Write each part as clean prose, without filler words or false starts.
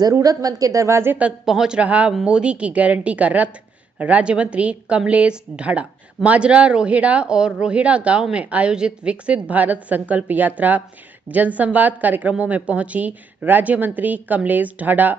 जरूरतमंद के दरवाजे तक पहुंच रहा मोदी की गारंटी का रथ। राज्य मंत्री कमलेश ढाढ़ा माजरा रोहिड़ा और रोहिड़ा गांव में आयोजित विकसित भारत संकल्प यात्रा जनसंवाद कार्यक्रमों में पहुंची राज्य मंत्री कमलेश ढाढ़ा।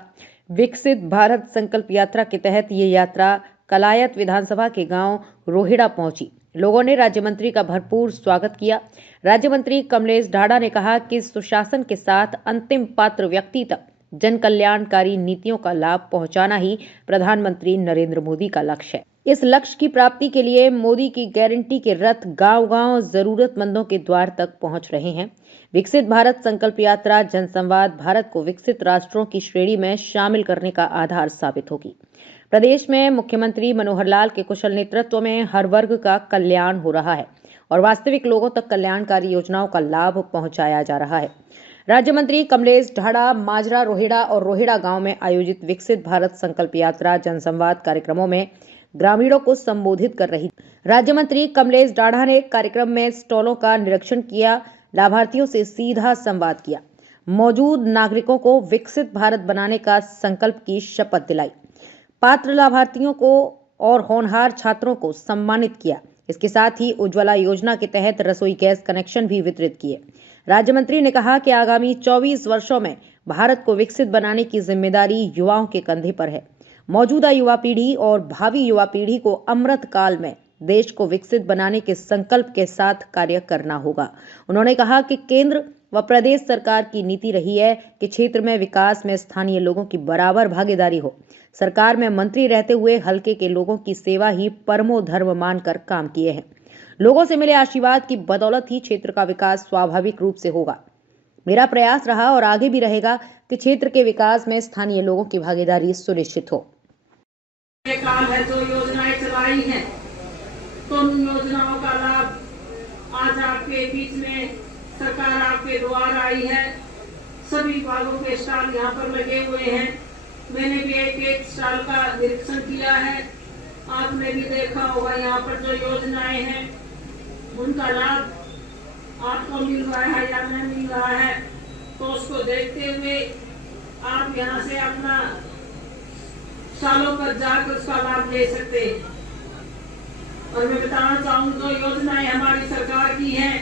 विकसित भारत संकल्प यात्रा के तहत ये यात्रा कलायत विधानसभा के गांव रोहिड़ा पहुंची। लोगों ने राज्य मंत्री का भरपूर स्वागत किया। राज्य मंत्री कमलेश ढाढ़ा ने कहा कि सुशासन के साथ अंतिम पात्र व्यक्ति तक जन कल्याणकारी नीतियों का लाभ पहुंचाना ही प्रधानमंत्री नरेंद्र मोदी का लक्ष्य है। इस लक्ष्य की प्राप्ति के लिए मोदी की गारंटी के रथ गांव-गांव जरूरतमंदों के द्वार तक पहुंच रहे हैं। विकसित भारत संकल्प यात्रा जनसंवाद भारत को विकसित राष्ट्रों की श्रेणी में शामिल करने का आधार साबित होगी। प्रदेश में मुख्यमंत्री मनोहर लाल के कुशल नेतृत्व में हर वर्ग का कल्याण हो रहा है और वास्तविक लोगों तक कल्याणकारी योजनाओं का लाभ पहुंचाया जा रहा है। राज्य मंत्री कमलेश ढाढ़ा माजरा रोहिड़ा और रोहिड़ा गांव में आयोजित विकसित भारत संकल्प यात्रा जनसंवाद कार्यक्रमों में ग्रामीणों को संबोधित कर रही। राज्य मंत्री कमलेश ढाढ़ा ने कार्यक्रम में स्टॉलों का निरीक्षण किया, लाभार्थियों से सीधा संवाद किया, मौजूद नागरिकों को विकसित भारत बनाने का संकल्प की शपथ दिलाई, पात्र लाभार्थियों को और होनहार छात्रों को सम्मानित किया। इसके साथ ही उज्ज्वला योजना के तहत रसोई गैस कनेक्शन भी वितरित किए। राज्य मंत्री ने कहा कि आगामी 24 वर्षों में भारत को विकसित बनाने की जिम्मेदारी युवाओं के कंधे पर है। मौजूदा युवा पीढ़ी और भावी युवा पीढ़ी को अमृत काल में देश को विकसित बनाने के संकल्प के साथ कार्य करना होगा। उन्होंने कहा कि केंद्र व प्रदेश सरकार की नीति रही है कि क्षेत्र में विकास में स्थानीय लोगों की बराबर भागीदारी हो। सरकार में मंत्री रहते हुए हल्के के लोगों की सेवा ही परमो धर्म मानकर काम किए हैं। लोगों से मिले आशीर्वाद की बदौलत ही क्षेत्र का विकास स्वाभाविक रूप से होगा। मेरा प्रयास रहा और आगे भी रहेगा कि क्षेत्र के विकास में स्थानीय लोगों की भागीदारी सुनिश्चित हो। ये काल है जो योजनाएं चलाई हैं, तो उन योजनाओं का लाभ आज आपके बीच में सरकार आपके द्वार आई है। सभी विभागों के स्टॉल यहाँ पर लगे हुए हैं। मैंने भी एक स्टॉल का निरीक्षण किया है। आपने भी देखा होगा यहाँ पर जो योजनाएं हैं उनका लाभ आपको मिल रहा है या नहीं मिल रहा है, तो उसको देखते हुए आप यहाँ से अपना स्टॉलों पर जाकर उसका लाभ ले सकते हैं। और मैं बताना चाहूँ जो योजनाएं हमारी सरकार की हैं,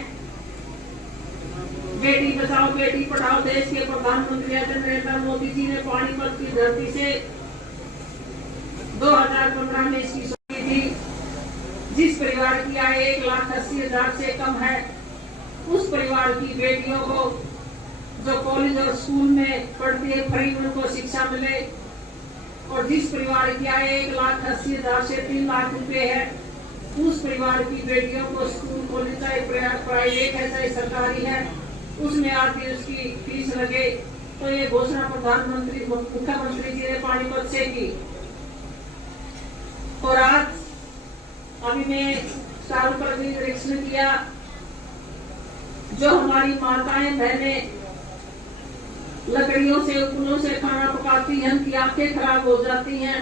बेटी बचाओ बेटी पढ़ाओ, देश के प्रधानमंत्री नरेंद्र मोदी जी ने पानीपत की धरती से 2015 में इसकी शुरुआत थी। जिस परिवार की आय 1,80,000 से कम है, उस परिवार की बेटियों को जो कॉलेज और स्कूल में पढ़ती है फ्री उनको शिक्षा मिले। और जिस परिवार की आय 1,80,000 से 3 लाख रुपए है, उस परिवार की बेटियों को स्कूल कॉलेज चाहे प्राइवेट है चाहे सरकारी है, उसमें आती उसकी फीस लगे। तो ये घोषणा प्रधानमंत्री मुख्यमंत्री जी ने पानीपत से की। और आज अभी मैं स्टॉल पर भी निरीक्षण किया, जो हमारी माताएं बहनें लकड़ियों से उपलों से खाना पकाती हैं, उनकी आंखें खराब हो जाती हैं,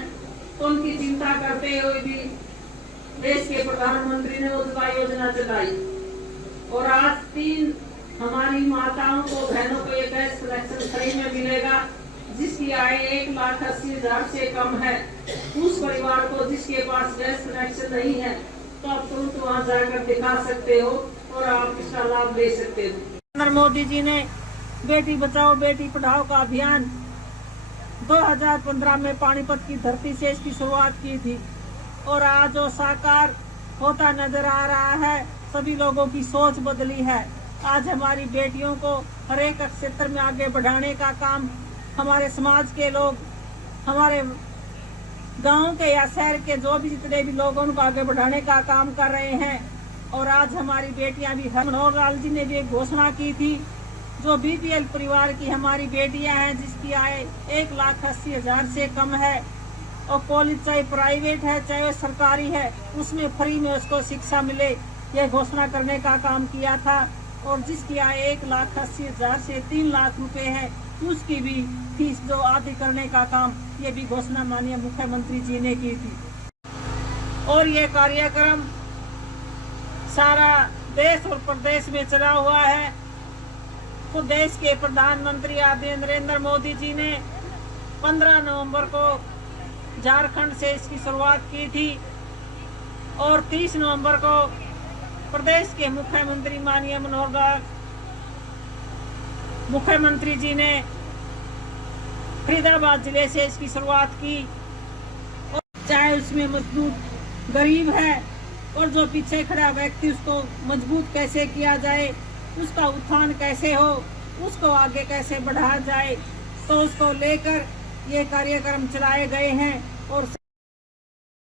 तो उनकी चिंता करते हुए भी देश के प्रधानमंत्री ने उज्ज्वला योजना चलाई। और आज 3 हमारी माताओं को बहनों को ये गैस कनेक्शन फ्री में मिलेगा। जिसकी आय 1,80,000 से कम है, उस परिवार को जिसके पास गैस कनेक्शन नहीं है, तो आप तुरंत वहाँ जाकर दिखा सकते हो और आप इसका लाभ ले सकते हो। नरेंद्र मोदी जी ने बेटी बचाओ बेटी पढ़ाओ का अभियान 2015 में पानीपत की धरती से इसकी शुरुआत की थी और आज वो साकार होता नजर आ रहा है। सभी लोगों की सोच बदली है। आज हमारी बेटियों को हर एक क्षेत्र में आगे बढ़ाने का काम हमारे समाज के लोग, हमारे गांव के या शहर के जो भी जितने भी लोगों को आगे बढ़ाने का काम कर रहे हैं। और आज हमारी बेटियां भी, मनोहर लाल जी ने भी एक घोषणा की थी, जो बीपीएल परिवार की हमारी बेटियां हैं जिसकी आय 1,80,000 से कम है और कॉलेज चाहे प्राइवेट है चाहे सरकारी है, उसमें फ्री में उसको शिक्षा मिले, यह घोषणा करने का काम किया था। और जिसकी आय 1,80,000 से 3 लाख रुपए है, उसकी भी फीस जो आदि करने का काम ये भी घोषणा माननीय मुख्यमंत्री जी ने की थी। और ये कार्यक्रम सारा देश और प्रदेश में चला हुआ है। तो देश के प्रधानमंत्री आदरणीय नरेंद्र मोदी जी ने 15 नवंबर को झारखंड से इसकी शुरुआत की थी और 30 नवंबर को प्रदेश के मुख्यमंत्री माननीय मनोहर लाल मुख्यमंत्री जी ने फरीदाबाद जिले से इसकी शुरुआत की। और चाहे उसमें मजबूत गरीब है और जो पीछे खड़ा व्यक्ति, उसको मजबूत कैसे किया जाए, उसका उत्थान कैसे हो, उसको आगे कैसे बढ़ाया जाए, तो उसको लेकर ये कार्यक्रम चलाए गए हैं। और